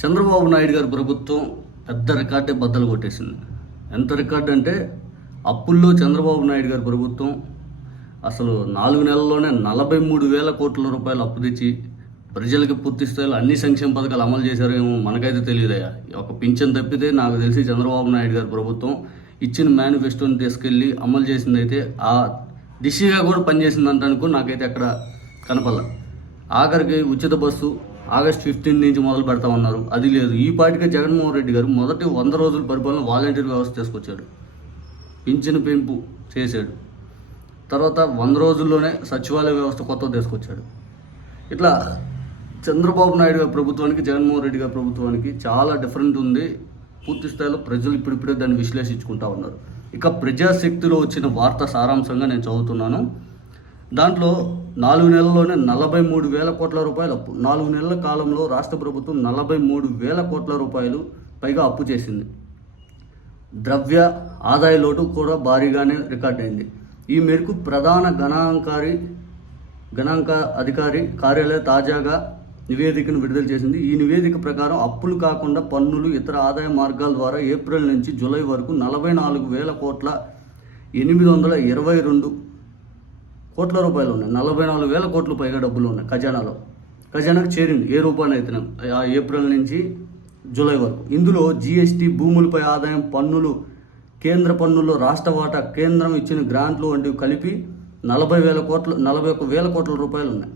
చంద్రబాబు నాయుడు గారి ప్రభుత్వం పెద్ద రికార్డే బద్దలు కొట్టేసింది. ఎంత రికార్డు అంటే అప్పుల్లో చంద్రబాబు నాయుడు గారి ప్రభుత్వం అసలు నాలుగు నెలల్లోనే నలభై మూడు వేల కోట్ల రూపాయలు అప్పు తెచ్చి ప్రజలకి పూర్తి స్థాయిలో అన్ని సంక్షేమ పథకాలు అమలు చేశారేమో మనకైతే తెలియదయ్యా. ఒక పింఛన్ తప్పితే నాకు తెలిసి చంద్రబాబు నాయుడు గారి ప్రభుత్వం ఇచ్చిన మేనిఫెస్టోని తీసుకెళ్ళి అమలు చేసిందైతే ఆ దిశగా కూడా పనిచేసిందంటనుకో నాకైతే అక్కడ కనపల్ల ఆఖరికి ఉచిత బస్సు ఆగస్ట్ ఫిఫ్టీన్ నుంచి మొదలు పెడతా ఉన్నారు. అది లేదు. ఈ పాటికే జగన్మోహన్ రెడ్డి గారు మొదటి వంద రోజుల పరిపాలన వాలంటీర్ వ్యవస్థ తీసుకొచ్చాడు పింఛను పెంపు చేశాడు. తర్వాత వంద రోజుల్లోనే సచివాలయ వ్యవస్థ కొత్త తీసుకొచ్చాడు. ఇట్లా చంద్రబాబు నాయుడు గారి ప్రభుత్వానికి జగన్మోహన్ రెడ్డి గారి ప్రభుత్వానికి చాలా డిఫరెంట్ ఉంది. పూర్తి స్థాయిలో ప్రజలు ఇప్పుడిప్పుడే దాన్ని విశ్లేషించుకుంటా ఉన్నారు. ఇక ప్రజాశక్తిలో వచ్చిన వార్త సారాంశంగా నేను చదువుతున్నాను. దాంట్లో నాలుగు నెలల్లోనే నలభై మూడు వేల కోట్ల రూపాయలు అప్పు. నాలుగు నెలల కాలంలో రాష్ట్ర ప్రభుత్వం నలభై మూడు వేల కోట్ల రూపాయలు పైగా అప్పు చేసింది. ద్రవ్య ఆదాయ లోటు కూడా భారీగానే రికార్డ్ అయింది. ఈ మేరకు ప్రధాన గణాంకారి గణాంక అధికారి కార్యాలయం తాజాగా నివేదికను విడుదల చేసింది. ఈ నివేదిక ప్రకారం అప్పులు కాకుండా పన్నులు ఇతర ఆదాయ మార్గాల ద్వారా ఏప్రిల్ నుంచి జూలై వరకు నలభై నాలుగు వేల కోట్ల ఎనిమిది వందల ఇరవై రెండు కోట్ల రూపాయలు ఉన్నాయి. నలభై నాలుగు వేల కోట్లు పైగా డబ్బులు ఉన్నాయి ఖజానాలో. ఖజానాకు చేరింది ఏ రూపాయలు అయితే ఆ ఏప్రిల్ నుంచి జూలై వరకు. ఇందులో జీఎస్టీ భూములపై ఆదాయం పన్నులు కేంద్ర పన్నుల్లో రాష్ట్ర వాటా కేంద్రం ఇచ్చిన గ్రాంట్లు వంటివి కలిపి నలభై వేల కోట్లు నలభై ఒక్క వేల కోట్ల రూపాయలు ఉన్నాయి.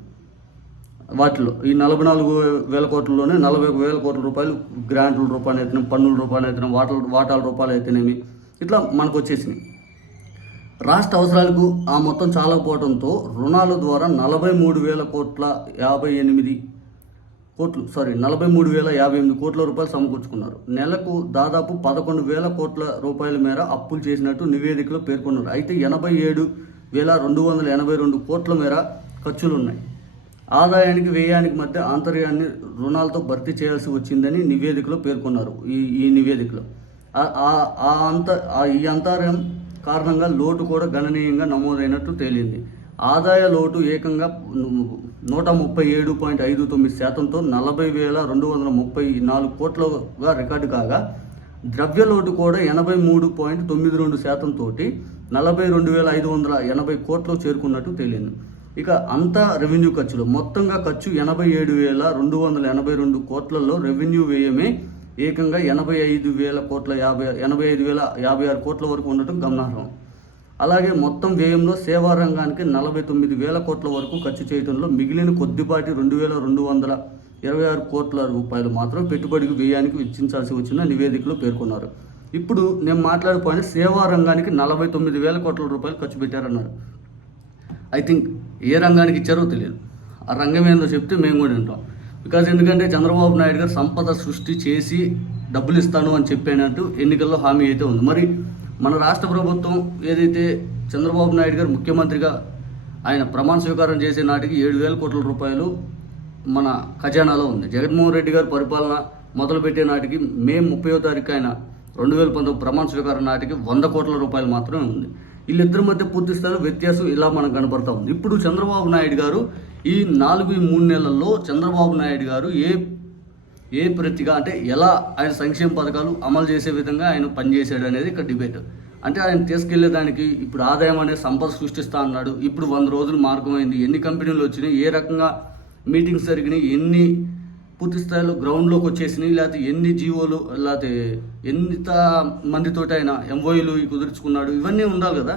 వాటిలో ఈ నలభై నాలుగు వేల కోట్లలోనే నలభై ఒక వేల కోట్ల రూపాయలు గ్రాంట్ల రూపాయలు అయితేనే పన్నుల రూపాయలు అయితేనే వాటల వాటాల రూపాయలు అయితేనేమి ఇట్లా మనకు వచ్చేసినాయి. రాష్ట్ర అవసరాలకు ఆ మొత్తం చాలకపోవడంతో రుణాల ద్వారా నలభై మూడు వేల కోట్ల యాభై ఎనిమిది కోట్లు సారీ నలభై మూడు వేల యాభై ఎనిమిది కోట్ల రూపాయలు సమకూర్చుకున్నారు. నెలకు దాదాపు పదకొండు వేల కోట్ల రూపాయల మేర అప్పులు చేసినట్టు నివేదికలో పేర్కొన్నారు. అయితే ఎనభై ఏడు వేల రెండు వందల ఎనభై రెండు కోట్ల మేర ఖర్చులు ఉన్నాయి ఆదాయానికి వ్యయానికి మధ్య ఆంతర్యాన్ని రుణాలతో భర్తీ చేయాల్సి వచ్చిందని నివేదికలో పేర్కొన్నారు. ఈ ఈ నివేదికలో. ఆ- ఆ- అంత ఆ- ఈ అంతర్యం కారణంగా లోటు కూడా గణనీయంగా నమోదైనట్టు తేలింది. ఆదాయ లోటు ఏకంగా నూట ముప్పై ఏడు పాయింట్ ఐదు తొమ్మిది శాతంతో నలభై వేల రెండు వందల ముప్పై నాలుగు కోట్లుగా రికార్డు కాగా ద్రవ్య లోటు కూడా ఎనభై మూడు పాయింట్ తొమ్మిది రెండు శాతంతో నలభై రెండు వేల ఐదు వందల ఎనభై కోట్లు చేరుకున్నట్టు తేలింది. ఇక అంతా రెవెన్యూ ఖర్చులు. మొత్తంగా ఖర్చు ఎనభై ఏడు వేల రెండు వందల ఎనభై రెండు కోట్లలో రెవెన్యూ వ్యయమే ఏకంగా ఎనభై ఐదు వేల కోట్ల యాభై ఎనభై ఐదు వేల యాభై ఆరు కోట్ల వరకు ఉండటం గమనార్హం. అలాగే మొత్తం వ్యయంలో సేవా రంగానికి నలభై తొమ్మిది వేల కోట్ల వరకు ఖర్చు చేయడంలో మిగిలిన కొద్దిపాటి రెండు వేల రెండు వందల ఇరవై ఆరు కోట్ల రూపాయలు మాత్రం పెట్టుబడికి వ్యయానికి వెచ్చించాల్సి వచ్చిన నివేదికలో పేర్కొన్నారు. ఇప్పుడు నేను మాట్లాడిపోయిన సేవా రంగానికి నలభై తొమ్మిది వేల కోట్ల రూపాయలు ఖర్చు పెట్టారన్నారు. ఐ థింక్ ఏ రంగానికి ఇచ్చారో తెలియదు. ఆ రంగం ఏందో చెప్తే మేము కూడా వింటాం. బికాజ్ ఎందుకంటే చంద్రబాబు నాయుడు గారు సంపద సృష్టి చేసి డబ్బులు ఇస్తాను అని చెప్పినట్టు ఎన్నికల్లో హామీ అయితే ఉంది. మరి మన రాష్ట్ర ప్రభుత్వం ఏదైతే చంద్రబాబు నాయుడు గారు ముఖ్యమంత్రిగా ఆయన ప్రమాణ స్వీకారం చేసే నాటికి ఏడు వేల కోట్ల రూపాయలు మన ఖజానాలో ఉంది. జగన్మోహన్ రెడ్డి గారు పరిపాలన మొదలుపెట్టే నాటికి మే ముప్పయో తారీఖు ఆయన రెండు వేల పంతొమ్మిది ప్రమాణ స్వీకారం నాటికి వంద కోట్ల రూపాయలు మాత్రమే ఉంది. వీళ్ళిద్దరి మధ్య పూర్తి స్థాయిలో వ్యత్యాసం ఇలా మనకు కనపడతా ఉంది. ఇప్పుడు చంద్రబాబు నాయుడు గారు ఈ నాలుగు మూడు నెలల్లో చంద్రబాబు నాయుడు గారు ఏ ఏ ప్రతిగా అంటే ఎలా ఆయన సంక్షేమ పథకాలు అమలు చేసే విధంగా ఆయన పనిచేశాడు అనేది ఇక్కడ డిబేట్. అంటే ఆయన తీసుకెళ్ళేదానికి ఇప్పుడు ఆదాయం అనేది సంపద సృష్టిస్తా అన్నాడు. ఇప్పుడు వంద రోజులు మార్గమైంది. ఎన్ని కంపెనీలు వచ్చినాయి? ఏ రకంగా మీటింగ్స్ జరిగినాయి? ఎన్ని పూర్తి స్థాయిలో గ్రౌండ్లోకి వచ్చేసినాయి? లేకపోతే ఎన్ని జీవోలు లేకపోతే ఎంత మందితోటి ఆయన ఎంఓఈలు కుదుర్చుకున్నాడు? ఇవన్నీ ఉండాలి కదా.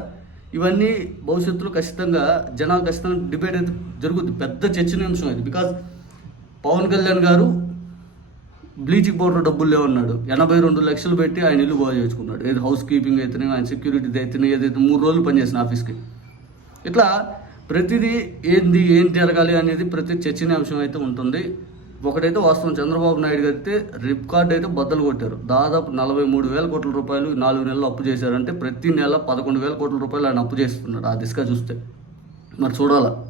ఇవన్నీ భవిష్యత్తులో ఖచ్చితంగా జనాలు ఖచ్చితంగా డిబేట్ అయితే జరుగుతుంది పెద్ద చర్చనీయాంశం ఇది. బికాజ్ పవన్ కళ్యాణ్ గారు బ్లీచింగ్ పౌడర్ డబ్బులు లేవన్నాడు. ఎనభై రెండు లక్షలు పెట్టి ఆయన ఇల్లు బాగా చేసుకున్నాడు. ఏది హౌస్ కీపింగ్ అయితేనే ఆయన సెక్యూరిటీ అయితేనే ఏదైతే మూడు రోజులు పనిచేసిన ఆఫీస్కి ఇట్లా ప్రతిదీ ఏంది ఏం జరగాలి అనేది ప్రతి చర్చనీయాంశం అయితే ఉంటుంది. ఒకటైతే వాస్తవం. చంద్రబాబు నాయుడు గారు అయితే రికార్డ్ అయితే బద్దలు కొట్టారు. దాదాపు నలభై మూడు వేల కోట్ల రూపాయలు నాలుగు నెలలు అప్పు చేశారంటే ప్రతి నెల పదకొండు వేల కోట్ల రూపాయలు ఆయన అప్పు చేస్తున్నాడు ఆ దిశగా చూస్తే. మరి చూడాలా?